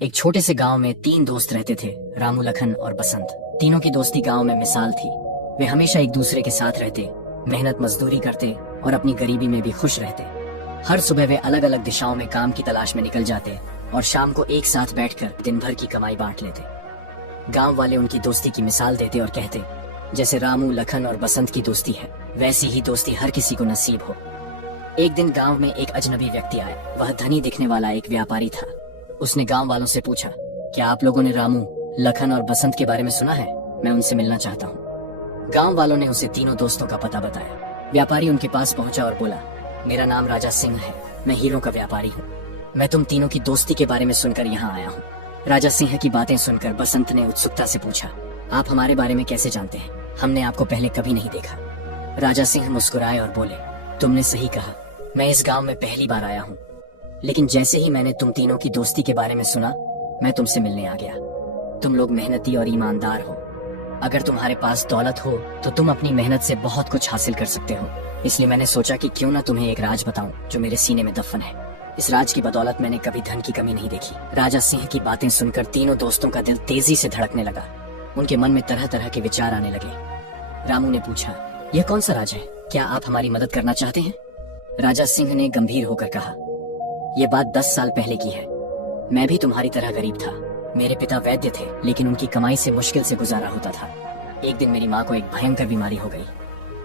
एक छोटे से गांव में 3 दोस्त रहते थे, रामू, लखन और बसंत। तीनों की दोस्ती गांव में मिसाल थी। वे हमेशा एक दूसरे के साथ रहते, मेहनत मजदूरी करते और अपनी गरीबी में भी खुश रहते। हर सुबह वे अलग अलग दिशाओं में काम की तलाश में निकल जाते और शाम को एक साथ बैठकर दिन भर की कमाई बांट लेते। गांव वाले उनकी दोस्ती की मिसाल देते और कहते, जैसे रामू, लखन और बसंत की दोस्ती है, वैसी ही दोस्ती हर किसी को नसीब हो। एक दिन गांव में एक अजनबी व्यक्ति आया। वह धनी दिखने वाला एक व्यापारी था। उसने गांव वालों से पूछा, क्या आप लोगों ने रामू, लखन और बसंत के बारे में सुना है? मैं उनसे मिलना चाहता हूँ। गांव वालों ने उसे तीनों दोस्तों का पता बताया। व्यापारी उनके पास पहुंचा और बोला, मेरा नाम राजा सिंह है, मैं हीरों का व्यापारी हूँ। मैं तुम तीनों की दोस्ती के बारे में सुनकर यहाँ आया हूँ। राजा सिंह की बातें सुनकर बसंत ने उत्सुकता से पूछा, आप हमारे बारे में कैसे जानते हैं? हमने आपको पहले कभी नहीं देखा। राजा सिंह मुस्कुराए और बोले, तुमने सही कहा, मैं इस गांव में पहली बार आया हूँ, लेकिन जैसे ही मैंने तुम तीनों की दोस्ती के बारे में सुना, मैं तुमसे मिलने आ गया। तुम लोग मेहनती और ईमानदार हो। अगर तुम्हारे पास दौलत हो तो तुम अपनी मेहनत से बहुत कुछ हासिल कर सकते हो। इसलिए मैंने सोचा कि क्यों ना तुम्हें एक राज बताऊं जो मेरे सीने में दफन है। इस राज की बदौलत मैंने कभी धन की कमी नहीं देखी। राजा सिंह की बातें सुनकर तीनों दोस्तों का दिल तेजी से धड़कने लगा। उनके मन में तरह तरह के विचार आने लगे। रामू ने पूछा, यह कौन सा राज है? क्या आप हमारी मदद करना चाहते हैं? राजा सिंह ने गंभीर होकर कहा, यह बात 10 साल पहले की है। मैं भी तुम्हारी तरह गरीब था। मेरे पिता वैद्य थे, लेकिन उनकी कमाई से मुश्किल से गुजारा होता था। एक दिन मेरी माँ को एक भयंकर बीमारी हो गई।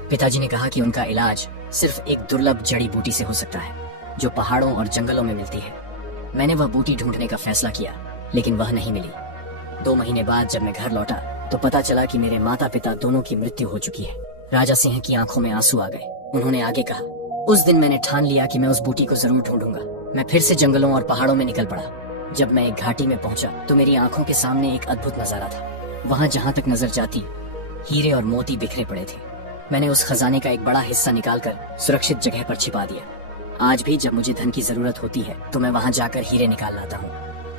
पिताजी ने कहा कि उनका इलाज सिर्फ एक दुर्लभ जड़ी बूटी से हो सकता है, जो पहाड़ों और जंगलों में मिलती है। मैंने वह बूटी ढूंढने का फैसला किया, लेकिन वह नहीं मिली। 2 महीने बाद जब मैं घर लौटा तो पता चला कि मेरे माता पिता दोनों की मृत्यु हो चुकी है। राजा सिंह की आंखों में आंसू आ गए। उन्होंने आगे कहा, उस दिन मैंने ठान लिया कि मैं उस बूटी को जरूर ढूंढूंगा। मैं फिर से जंगलों और पहाड़ों में निकल पड़ा। जब मैं एक घाटी में पहुंचा तो मेरी आंखों के सामने एक अद्भुत नजारा था। वहां जहां तक नजर जाती, हीरे और मोती बिखरे पड़े थे। मैंने उस खजाने का एक बड़ा हिस्सा निकालकर सुरक्षित जगह पर छिपा दिया। आज भी जब मुझे धन की जरूरत होती है तो मैं वहां जाकर हीरे निकाल लाता हूँ।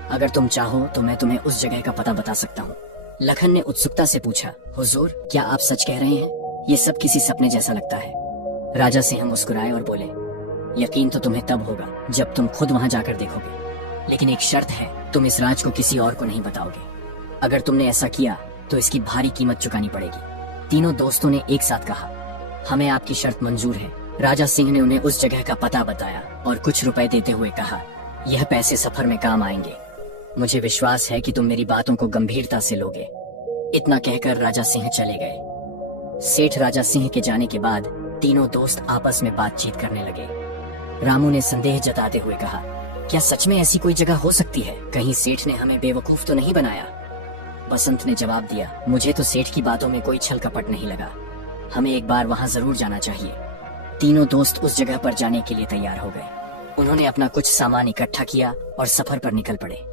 अगर तुम चाहो तो मैं तुम्हें उस जगह का पता बता सकता हूँ। लखन ने उत्सुकता से पूछा, हुजूर, क्या आप सच कह रहे हैं? ये सब किसी सपने जैसा लगता है। राजा सिंह मुस्कुराए और बोले, यकीन तो तुम्हें तब होगा जब तुम खुद वहां जाकर देखोगे, लेकिन एक शर्त है, तुम इस राज को किसी और को नहीं बताओगे। अगर तुमने ऐसा किया तो इसकी भारी कीमत चुकानी पड़ेगी। तीनों दोस्तों ने एक साथ कहा, हमें आपकी शर्त मंजूर है। राजा सिंह ने उन्हें उस जगह का पता बताया और कुछ रुपए देते हुए कहा, यह पैसे सफर में काम आएंगे। मुझे विश्वास है कि तुम मेरी बातों को गंभीरता से लोगे। इतना कहकर राजा सिंह चले गए। सेठ राजा सिंह के जाने के बाद तीनों दोस्त आपस में बातचीत करने लगे। रामू ने संदेह जताते हुए कहा, क्या सच में ऐसी कोई जगह हो सकती है? कहीं सेठ ने हमें बेवकूफ तो नहीं बनाया? बसंत ने जवाब दिया, मुझे तो सेठ की बातों में कोई छल कपट नहीं लगा। हमें एक बार वहां जरूर जाना चाहिए। तीनों दोस्त उस जगह पर जाने के लिए तैयार हो गए। उन्होंने अपना कुछ सामान इकट्ठा किया और सफर पर निकल पड़े।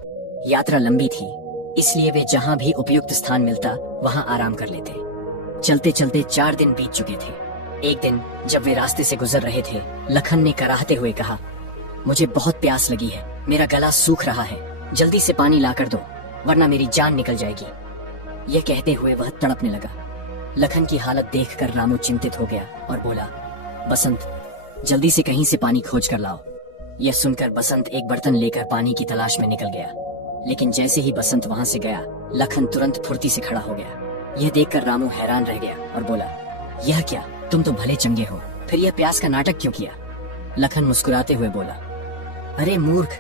यात्रा लंबी थी, इसलिए वे जहां भी उपयुक्त स्थान मिलता वहां आराम कर लेते। चलते चलते 4 दिन बीत चुके थे। एक दिन जब वे रास्ते से गुजर रहे थे, लखन ने कराहते हुए कहा, मुझे बहुत प्यास लगी है, मेरा गला सूख रहा है, जल्दी से पानी लाकर दो, वरना मेरी जान निकल जाएगी। यह कहते हुए वह तड़पने लगा। लखन की हालत देखकर रामू चिंतित हो गया और बोला, बसंत, जल्दी से कहीं से पानी खोज कर लाओ। यह सुनकर बसंत एक बर्तन लेकर पानी की तलाश में निकल गया, लेकिन जैसे ही बसंत वहां से गया, लखन तुरंत फुर्ती से खड़ा हो गया। यह देखकर रामू हैरान रह गया और बोला, यह क्या, तुम तो भले चंगे हो, फिर यह प्यास का नाटक क्यों किया? लखन मुस्कुराते हुए बोला, अरे मूर्ख,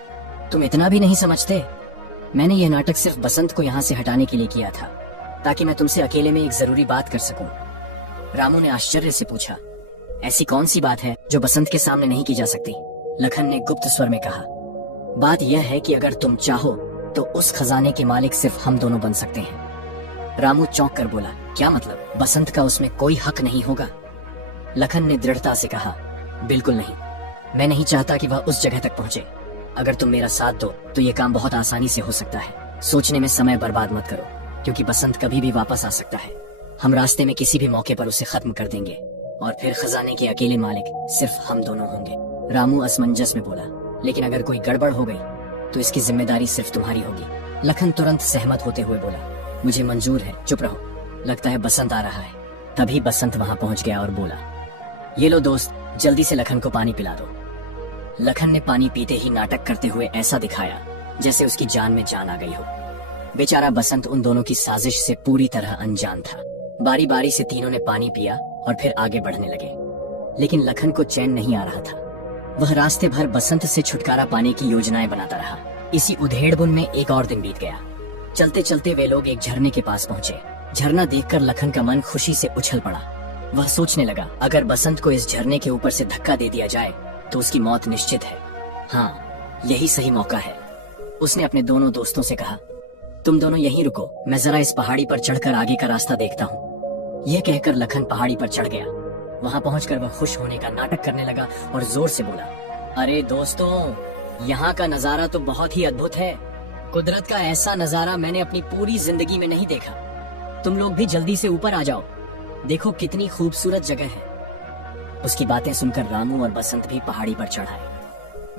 तुम इतना भी नहीं समझते। मैंने यह नाटक सिर्फ बसंत को यहाँ से हटाने के लिए किया था, ताकि मैं तुमसे अकेले में एक जरूरी बात कर सकूं। रामू ने आश्चर्य से पूछा, ऐसी कौन सी बात है जो बसंत के सामने नहीं की जा सकती? लखन ने गुप्त स्वर में कहा, बात यह है कि अगर तुम चाहो तो उस खजाने के मालिक सिर्फ हम दोनों बन सकते हैं। रामू चौंक कर बोला, क्या मतलब? बसंत का उसमें कोई हक नहीं होगा? लखन ने दृढ़ता से कहा, बिल्कुल नहीं। मैं नहीं चाहता कि वह उस जगह तक पहुंचे। अगर तुम मेरा साथ दो तो यह काम बहुत आसानी से हो सकता है। सोचने में समय बर्बाद मत करो, क्योंकि बसंत कभी भी वापस आ सकता है। हम रास्ते में किसी भी मौके पर उसे खत्म कर देंगे और फिर खजाने के अकेले मालिक सिर्फ हम दोनों होंगे। रामू असमंजस में बोला, लेकिन अगर कोई गड़बड़ हो गई तो इसकी जिम्मेदारी सिर्फ तुम्हारी होगी। लखन तुरंत सहमत होते हुए बोला, मुझे मंजूर है, चुप रहो, लगता है बसंत आ रहा है। तभी बसंत वहां पहुंच गया और बोला, ये लो दोस्त, जल्दी से लखन को पानी पिला दो। लखन ने पानी पीते ही नाटक करते हुए ऐसा दिखाया जैसे उसकी जान में जान आ गई हो। बेचारा बसंत उन दोनों की साजिश से पूरी तरह अनजान था। बारी बारी से तीनों ने पानी पिया और फिर आगे बढ़ने लगे, लेकिन लखन को चैन नहीं आ रहा था। वह रास्ते भर बसंत से छुटकारा पाने की योजनाएं बनाता रहा। इसी उधेड़बुन में एक और दिन बीत गया। चलते चलते वे लोग एक झरने के पास पहुंचे। झरना देखकर लखन का मन खुशी से उछल पड़ा। वह सोचने लगा, अगर बसंत को इस झरने के ऊपर से धक्का दे दिया जाए तो उसकी मौत निश्चित है। हाँ, यही सही मौका है। उसने अपने दोनों दोस्तों से कहा, तुम दोनों यहीं रुको, मैं जरा इस पहाड़ी पर चढ़कर आगे का रास्ता देखता हूँ। यह कहकर लखन पहाड़ी पर चढ़ गया। वहां पहुंचकर वह खुश होने का नाटक करने लगा और जोर से बोला, अरे दोस्तों, यहाँ का नजारा तो बहुत ही अद्भुत है। कुदरत का ऐसा नजारा मैंने अपनी पूरी जिंदगी में नहीं देखा। तुम लोग भी जल्दी से ऊपर आ जाओ, देखो कितनी खूबसूरत जगह है। उसकी बातें सुनकर रामू और बसंत भी पहाड़ी पर चढ़ आए।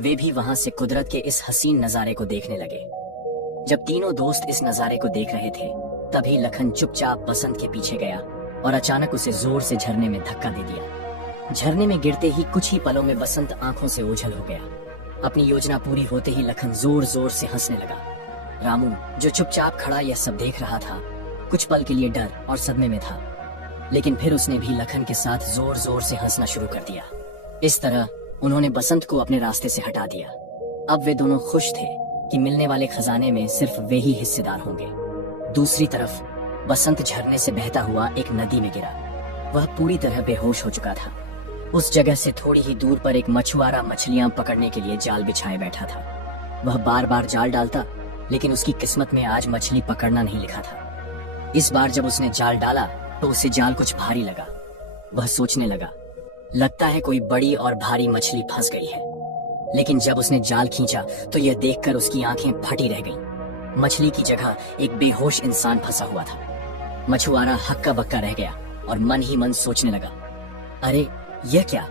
वे भी वहां से कुदरत के इस हसीन नजारे को देखने लगे। जब तीनों दोस्त इस नजारे को देख रहे थे, तभी लखन चुपचाप बसंत के पीछे गया और अचानक उसे जोर से झरने में धक्का दे दिया। झरने में गिरते ही कुछ ही पलों में बसंत आंखों से ओझल हो गया। अपनी योजना पूरी होते ही लखन जोर जोर से हंसने लगा। रामू, जो चुपचाप खड़ा यह सब देख रहा था, कुछ पल के लिए डर और सदमे में था, लेकिन फिर उसने भी लखन के साथ जोर जोर से हंसना शुरू कर दिया। इस तरह उन्होंने बसंत को अपने रास्ते से हटा दिया। अब वे दोनों खुश थे कि मिलने वाले खजाने में सिर्फ वे ही हिस्सेदार होंगे। दूसरी तरफ बसंत झरने से बहता हुआ एक नदी में गिरा। वह पूरी तरह बेहोश हो चुका था। उस जगह से थोड़ी ही दूर पर एक मछुआरा मछलियां पकड़ने के लिए जाल बिछाए बैठा था। वह बार बार जाल डालता, लेकिन उसकी किस्मत में आज मछली पकड़ना नहीं लिखा था। इस बार जब उसने जाल डाला तो उसे जाल कुछ भारी लगा। वह सोचने लगा, लगता है कोई बड़ी और भारी मछली फंस गई है। लेकिन जब उसने जाल खींचा तो यह देखकर उसकी आंखें फटी रह गईं। मछली की जगह एक बेहोश इंसान फंसा हुआ था। मछुआरा हक्का बक्का रह गया और मन ही मन सोचने लगा, अरे यह क्या,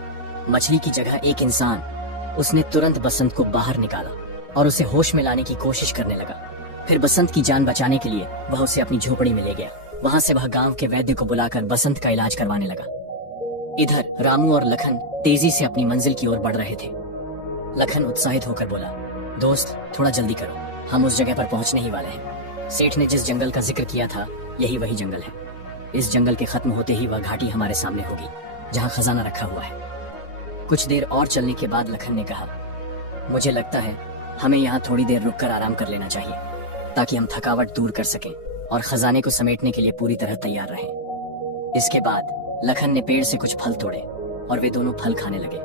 मछली की जगह एक इंसान। उसने तुरंत बसंत को बाहर निकाला और उसे होश में लाने की कोशिश करने लगा। फिर बसंत की जान बचाने के लिए वह उसे अपनी झोपड़ी में ले गया। वहां से वह गांव के वैद्य को बुलाकर बसंत का इलाज करवाने लगा। इधर रामू और लखन तेजी से अपनी मंजिल की ओर बढ़ रहे थे। लखन उत्साहित होकर बोला, दोस्त थोड़ा जल्दी करो, हम उस जगह पर पहुंचने ही वाले हैं। सेठ ने जिस जंगल का जिक्र किया था यही वही जंगल है। इस जंगल के खत्म होते ही वह घाटी हमारे सामने होगी जहाँ खजाना रखा हुआ है। कुछ देर और चलने के बाद लखन ने कहा, मुझे लगता है हमें यहाँ थोड़ी देर रुककर आराम कर लेना चाहिए, ताकि हम थकावट दूर कर सकें और खजाने को समेटने के लिए पूरी तरह तैयार रहें। इसके बाद लखन ने पेड़ से कुछ फल तोड़े और वे दोनों फल खाने लगे।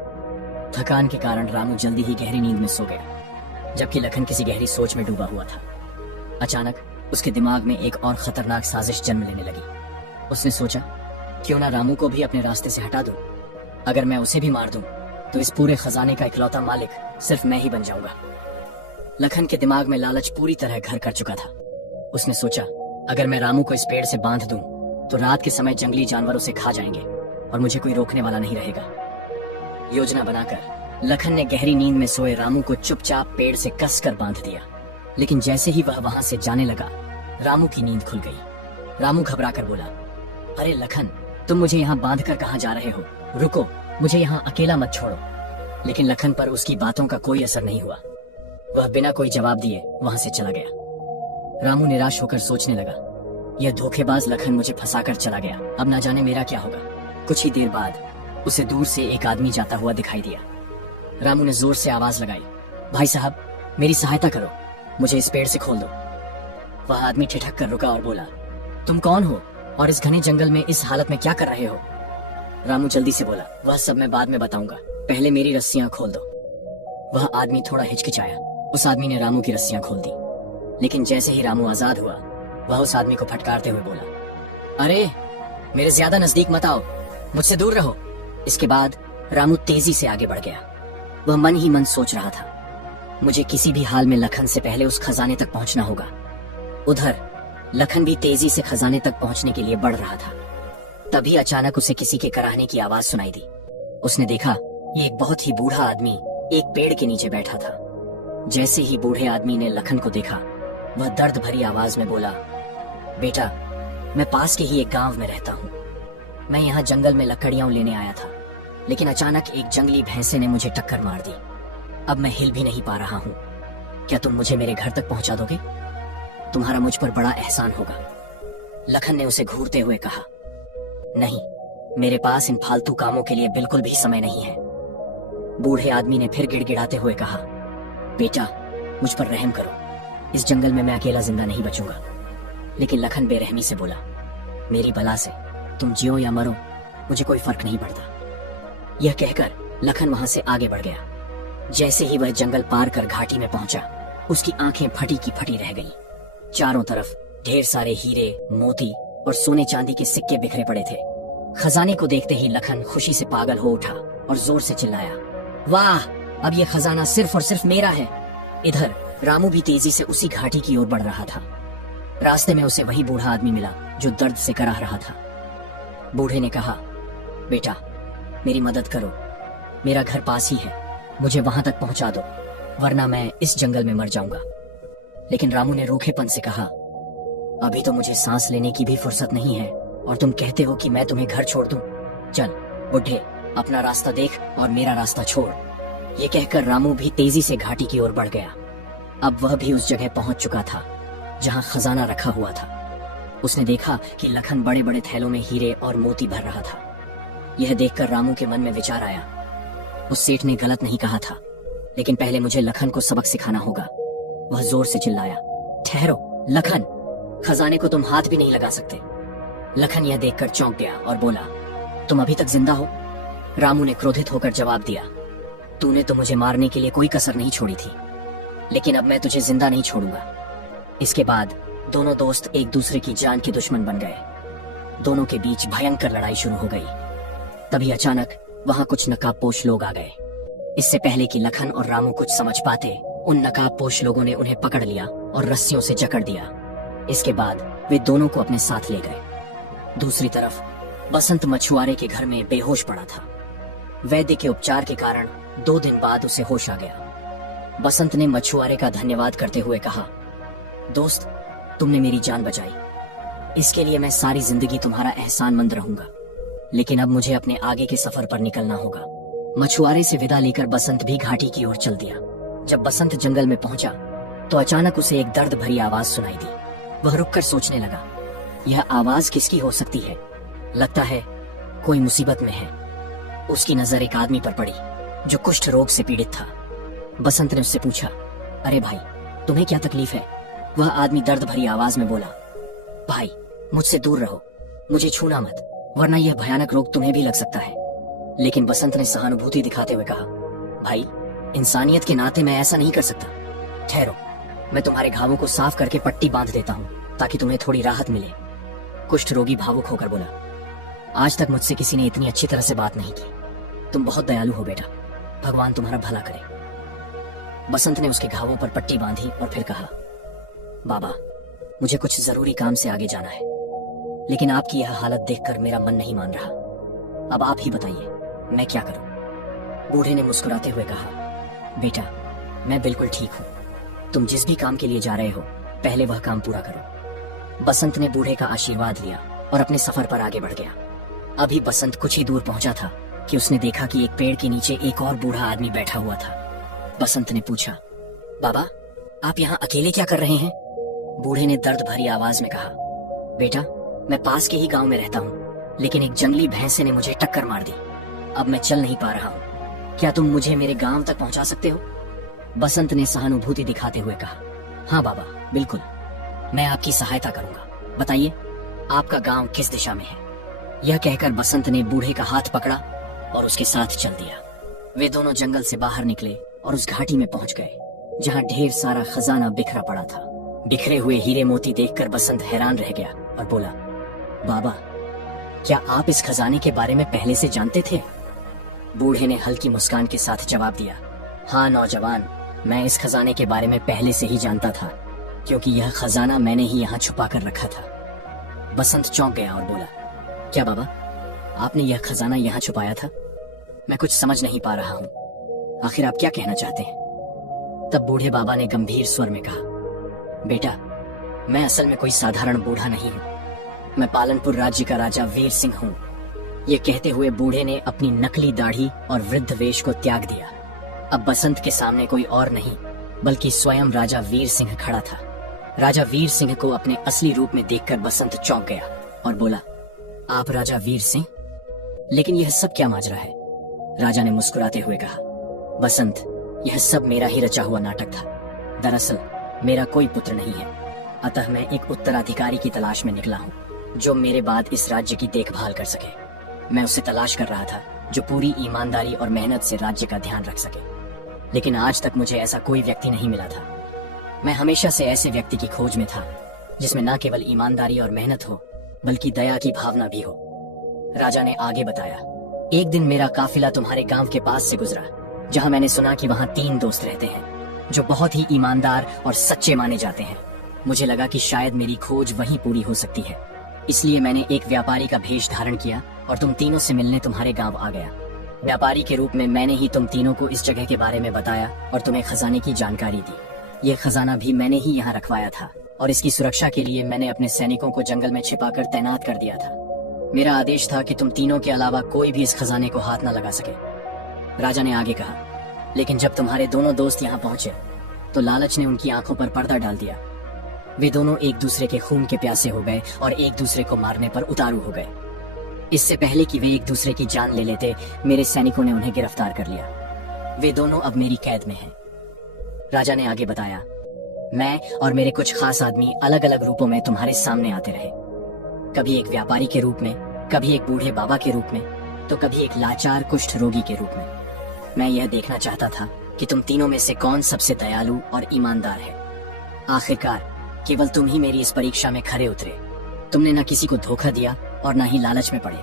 थकान के कारण रामू जल्दी ही गहरी नींद में सो गया, जबकि लखन किसी गहरी सोच में डूबा हुआ था। अचानक उसके दिमाग में एक और खतरनाक साजिश जन्म लेने लगी। उसने सोचा, क्यों ना रामू को भी अपने रास्ते से हटा दूं। अगर मैं उसे भी मार दूं तो इस पूरे खजाने का इकलौता मालिक सिर्फ मैं ही बन जाऊंगा। लखन के दिमाग में लालच पूरी तरह घर कर चुका था। उसने सोचा, अगर मैं रामू को इस पेड़ से बांध दूं तो रात के समय जंगली जानवर उसे खा जाएंगे और मुझे कोई रोकने वाला नहीं रहेगा। योजना बनाकर लखन ने गहरी नींद में सोए रामू को चुपचाप पेड़ से कसकर बांध दिया। लेकिन जैसे ही वह वहां से जाने लगा, रामू की नींद खुल गई। रामू घबराकर बोला, अरे लखन, तुम मुझे यहाँ बांध कर कहाँ जा रहे हो? रुको, मुझे यहाँ अकेला मत छोड़ो। लेकिन लखन पर उसकी बातों का कोई असर नहीं हुआ। वह बिना कोई जवाब दिए वहां से चला गया। रामू निराश होकर सोचने लगा, यह धोखेबाज लखन मुझे फंसाकर चला गया, अब ना जाने मेरा क्या होगा। कुछ ही देर बाद उसे दूर से एक आदमी जाता हुआ दिखाई दिया। रामू ने जोर से आवाज लगाई, भाई साहब, मेरी सहायता करो, मुझे इस पेड़ से खोल दो। वह आदमी ठिठक कर रुका और बोला, तुम कौन हो और इस घने जंगल में इस हालत में क्या कर रहे हो? रामू जल्दी से बोला, वह सब मैं बाद में बताऊंगा, पहले मेरी रस्सियां खोल दो। वह आदमी थोड़ा हिचकिचाया। उस आदमी ने रामू की रस्सियां खोल दी, लेकिन जैसे ही रामू आजाद हुआ, वह उस आदमी को फटकारते हुए बोला, अरे मेरे ज्यादा नजदीक मत आओ, मुझसे दूर रहो। इसके बाद रामू तेजी से आगे बढ़ गया। वह मन ही मन सोच रहा था, मुझे किसी भी हाल में लखन से पहले उस खजाने तक पहुंचना होगा। उधर लखन भी तेजी से खजाने तक पहुंचने के लिए बढ़ रहा था। तभी अचानक उसे किसी के कराहने की आवाज सुनाई दी। उसने देखा, ये एक बहुत ही बूढ़ा आदमी एक पेड़ के नीचे बैठा था। जैसे ही बूढ़े आदमी ने लखन को देखा, वह दर्द भरी आवाज में बोला, बेटा, मैं पास के ही एक गांव में रहता हूँ। मैं यहाँ जंगल में लकड़ियां लेने आया था, लेकिन अचानक एक जंगली भैंसे ने मुझे टक्कर मार दी। अब मैं हिल भी नहीं पा रहा हूँ। क्या तुम मुझे मेरे घर तक पहुंचा दोगे? तुम्हारा मुझ पर बड़ा एहसान होगा। लखन ने उसे घूरते हुए कहा। नहीं, मेरे पास इन फालतू कामों के लिए बिल्कुल भी समय नहीं है। बूढ़े आदमी ने फिर गिड़गिड़ाते हुए कहा, बेटा मुझ पर रहम करो, इस जंगल में मैं अकेला जिंदा नहीं बचूंगा। लेकिन लखन बेरहमी से बोला, मेरी बला से तुम जियो या मरो मुझे कोई फर्क नहीं पड़ता। यह कहकर लखन वहां से आगे बढ़ गया। जैसे ही वह जंगल पार कर घाटी में पहुंचा, उसकी आंखें फटी की फटी रह गईं। चारों तरफ ढेर सारे हीरे, मोती और सोने चांदी के सिक्के बिखरे पड़े थे। खजाने को देखते ही लखन खुशी से पागल हो उठा और जोर से चिल्लाया, वाह, अब यह खजाना सिर्फ और सिर्फ मेरा है। इधर रामू भी तेजी से उसी घाटी की ओर बढ़ रहा था। रास्ते में उसे वही बूढ़ा आदमी मिला जो दर्द से कराह रहा था। बूढ़े ने कहा, बेटा मेरी मदद करो, मेरा घर पास ही है, मुझे वहां तक पहुंचा दो, वरना मैं इस जंगल में मर जाऊंगा। लेकिन रामू ने रूखेपन से कहा, अभी तो मुझे सांस लेने की भी फुर्सत नहीं है और तुम कहते हो कि मैं तुम्हें घर छोड़ दूं। चल बुढ़े, अपना रास्ता देख और मेरा रास्ता छोड़। ये कहकर रामू भी तेजी से घाटी की ओर बढ़ गया। अब वह भी उस जगह पहुंच चुका था जहां खजाना रखा हुआ था। उसने देखा कि लखन बड़े बड़े थैलों में हीरे और मोती भर रहा था। यह देखकर रामू के मन में विचार आया, उस सेठ ने गलत नहीं कहा था, लेकिन पहले मुझे लखन को सबक सिखाना होगा। वह जोर से चिल्लाया, ठहरो लखन, खजाने को तुम हाथ भी नहीं लगा सकते। लखन यह देखकर चौंक गया और बोला, तुम अभी तक जिंदा हो? रामू ने क्रोधित होकर जवाब दिया, तूने तो मुझे मारने के लिए कोई कसर नहीं छोड़ी थी, लेकिन अब मैं तुझे जिंदा नहीं छोड़ूंगा। इसके बाद दोनों दोस्त एक दूसरे की जान के दुश्मन बन गए। दोनों के बीच भयंकर लड़ाई शुरू हो गई। तभी अचानक वहां कुछ नकाबपोश लोग आ गए। इससे पहले कि लखन और रामू कुछ समझ पाते, उन नकाबपोश लोगों ने उन्हें पकड़ लिया और रस्सियों से जकड़ दिया। इसके बाद वे दोनों को अपने साथ ले गए। दूसरी तरफ बसंत मछुआरे के घर में बेहोश पड़ा था। वैद्य के उपचार के कारण 2 दिन बाद उसे होश आ गया। बसंत ने मछुआरे का धन्यवाद करते हुए कहा, दोस्त तुमने मेरी जान बचाई, इसके लिए मैं सारी जिंदगी तुम्हारा एहसानमंद रहूंगा। लेकिन अब मुझे अपने आगे के सफर पर निकलना होगा। मछुआरे से विदा लेकर बसंत भी घाटी की ओर चल दिया। जब बसंत जंगल में पहुंचा तो अचानक उसे एक दर्द भरी आवाज सुनाई दी। वह रुककर सोचने लगा, यह आवाज किसकी हो सकती है? लगता है कोई मुसीबत में है। उसकी नजर एक आदमी पर पड़ी जो कुष्ठ रोग से पीड़ित था। बसंत ने उससे पूछा, अरे भाई तुम्हें क्या तकलीफ है? वह आदमी दर्द भरी आवाज में बोला, भाई मुझसे दूर रहो, मुझे छूना मत, वरना यह भयानक रोग तुम्हें भी लग सकता है। लेकिन बसंत ने सहानुभूति दिखाते हुए कहा, भाई इंसानियत के नाते मैं ऐसा नहीं कर सकता। ठहरो, मैं तुम्हारे घावों को साफ करके पट्टी बांध देता हूँ ताकि तुम्हें थोड़ी राहत मिले। कुष्ठ रोगी भावुक होकर बोला, आज तक मुझसे किसी ने इतनी अच्छी तरह से बात नहीं की। तुम बहुत दयालु हो बेटा, भगवान तुम्हारा भला करे। बसंत ने उसके घावों पर पट्टी बांधी और फिर कहा, बाबा मुझे कुछ जरूरी काम से आगे जाना है, लेकिन आपकी यह हालत देखकर मेरा मन नहीं मान रहा। अब आप ही बताइए मैं क्या करूं? बूढ़े ने मुस्कुराते हुए कहा, बेटा मैं बिल्कुल ठीक हूं। तुम जिस भी काम के लिए जा रहे हो पहले वह काम पूरा करो। बसंत ने बूढ़े का आशीर्वाद लिया और अपने सफर पर आगे बढ़ गया। अभी बसंत कुछ ही दूर पहुंचा था कि उसने देखा कि एक पेड़ के नीचे एक और बूढ़ा आदमी बैठा हुआ था। बसंत ने पूछा, बाबा आप यहाँ अकेले क्या कर रहे हैं? बूढ़े ने दर्द भरी आवाज में कहा, बेटा मैं पास के ही गांव में रहता हूँ, लेकिन एक जंगली भैंसे ने मुझे टक्कर मार दी। अब मैं चल नहीं पा रहा हूँ। क्या तुम मुझे मेरे गांव तक पहुंचा सकते हो? बसंत ने सहानुभूति दिखाते हुए कहा, हाँ बाबा बिल्कुल, मैं आपकी सहायता करूंगा। बताइए आपका गांव किस दिशा में है? यह कहकर बसंत ने बूढ़े का हाथ पकड़ा और उसके साथ चल दिया। वे दोनों जंगल से बाहर निकले और उस घाटी में पहुंच गए जहां ढेर सारा खजाना बिखरा पड़ा था। बिखरे हुए हीरे मोती देखकर बसंत हैरान रह गया और बोला, बाबा क्या आप इस खजाने के बारे में पहले से जानते थे? बूढ़े ने हल्की मुस्कान के साथ जवाब दिया, हाँ नौजवान, मैं इस खजाने के बारे में पहले से ही जानता था, क्योंकि यह खजाना मैंने ही यहाँ छुपा कर रखा था। बसंत चौंक गया और बोला, क्या बाबा आपने यह खजाना यहाँ छुपाया था? मैं कुछ समझ नहीं पा रहा हूँ, आखिर आप क्या कहना चाहते हैं? तब बूढ़े बाबा ने गंभीर स्वर में कहा, बेटा मैं असल में कोई साधारण बूढ़ा नहीं हूँ, मैं पालनपुर राज्य का राजा वीर सिंह हूँ। ये कहते हुए बूढ़े ने अपनी नकली दाढ़ी और वृद्ध वेश को त्याग दिया। अब बसंत के सामने कोई और नहीं बल्कि स्वयं राजा वीर सिंह खड़ा था। राजा वीर सिंह को अपने असली रूप में देखकर बसंत चौंक गया और बोला, आप राजा वीर सिंह? लेकिन यह सब क्या माजरा है? राजा ने मुस्कुराते हुए कहा, बसंत, यह सब मेरा ही रचा हुआ नाटक था। दरअसल मेरा कोई पुत्र नहीं है, अतः मैं एक उत्तराधिकारी की तलाश में निकला हूँ जो मेरे बाद इस राज्य की देखभाल कर सके। मैं उसे तलाश कर रहा था जो पूरी ईमानदारी और मेहनत से राज्य का ध्यान रख सके, लेकिन आज तक मुझे ऐसा कोई व्यक्ति नहीं मिला था। मैं हमेशा से ऐसे व्यक्ति की खोज में था जिसमें न केवल ईमानदारी और मेहनत हो बल्कि दया की भावना भी हो। राजा ने आगे बताया, एक दिन मेरा काफिला तुम्हारे गांव के पास से गुजरा, जहां मैंने सुना कि वहां 3 दोस्त रहते हैं जो बहुत ही ईमानदार और सच्चे माने जाते हैं। मुझे लगा कि शायद मेरी खोज वहीं पूरी हो सकती है, इसलिए मैंने एक व्यापारी का भेष धारण किया और तुम तीनों से मिलने तुम्हारे गांव आ गया। व्यापारी के रूप में मैंने ही तुम तीनों को इस जगह के बारे में बताया और तुम्हें खजाने की जानकारी दी। ये खजाना भी मैंने ही यहाँ रखवाया था और इसकी सुरक्षा के लिए मैंने अपने सैनिकों को जंगल में छिपाकर तैनात कर दिया था। मेरा आदेश था कि तुम तीनों के अलावा कोई भी इस खजाने को हाथ न लगा सके। राजा ने आगे कहा, लेकिन जब तुम्हारे दोनों दोस्त यहाँ पहुंचे तो लालच ने उनकी आंखों पर पर्दा डाल दिया। वे दोनों एक दूसरे के खून के प्यासे हो गए और एक दूसरे को मारने पर उतारू हो गए। इससे पहले कि वे एक दूसरे की जान ले लेते, मेरे सैनिकों ने उन्हें गिरफ्तार कर लिया। वे दोनों अब मेरी कैद में हैं। राजा ने आगे बताया, मैं और मेरे कुछ खास आदमी अलग अलग रूपों में तुम्हारे सामने आते रहे, कभी एक व्यापारी के रूप में, कभी एक बूढ़े बाबा के रूप में, तो कभी एक लाचार कुष्ठ रोगी के रूप में। मैं यह देखना चाहता था कि तुम तीनों में से कौन सबसे दयालु और ईमानदार है। आखिरकार केवल तुम ही मेरी इस परीक्षा में खरे उतरे। तुमने न किसी को धोखा दिया और न ही लालच में पड़े,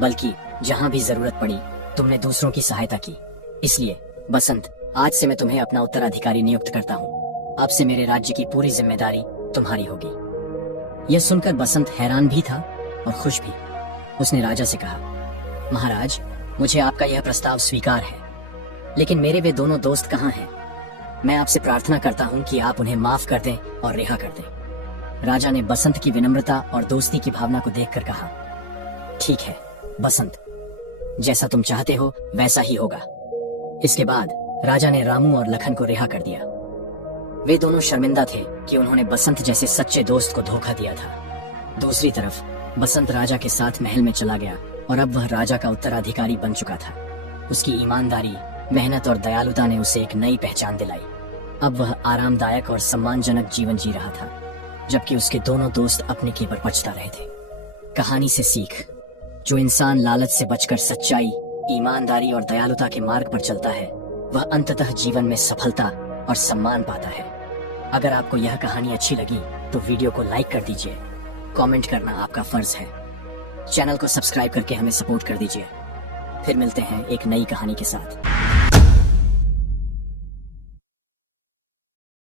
बल्कि जहां भी जरूरत पड़ी तुमने दूसरों की सहायता की। इसलिए बसंत, आज से मैं तुम्हें अपना उत्तराधिकारी नियुक्त करता हूँ। अब से मेरे राज्य की पूरी जिम्मेदारी तुम्हारी होगी। यह सुनकर बसंत हैरान भी था और खुश भी। उसने राजा से कहा, महाराज, मुझे आपका यह प्रस्ताव स्वीकार है, लेकिन मेरे वे दोनों दोस्त कहाँ हैं? मैं आपसे प्रार्थना करता हूँ कि आप उन्हें माफ कर दें और रिहा कर दें। राजा ने बसंत की विनम्रता और दोस्ती की भावना को देखकर कहा, ठीक है बसंत, जैसा तुम चाहते हो वैसा ही होगा। इसके बाद राजा ने रामू और लखन को रिहा कर दिया। वे दोनों शर्मिंदा थे कि उन्होंने बसंत जैसे सच्चे दोस्त को धोखा दिया था। दूसरी तरफ बसंत राजा के साथ महल में चला गया और अब वह राजा का उत्तराधिकारी बन चुका था। उसकी ईमानदारी, मेहनत और दयालुता ने उसे एक नई पहचान दिलाई। अब वह आरामदायक और सम्मानजनक जीवन जी रहा था, जबकि उसके दोनों दोस्त अपने की पर पछता रहे थे। कहानी से सीख, जो इंसान लालच से बचकर सच्चाई, ईमानदारी और दयालुता के मार्ग पर चलता है, वह अंततः जीवन में सफलता और सम्मान पाता है। अगर आपको यह कहानी अच्छी लगी तो वीडियो को लाइक कर दीजिए। कमेंट करना आपका फर्ज है। चैनल को सब्सक्राइब करके हमें सपोर्ट कर दीजिए। फिर मिलते हैं एक नई कहानी के साथ।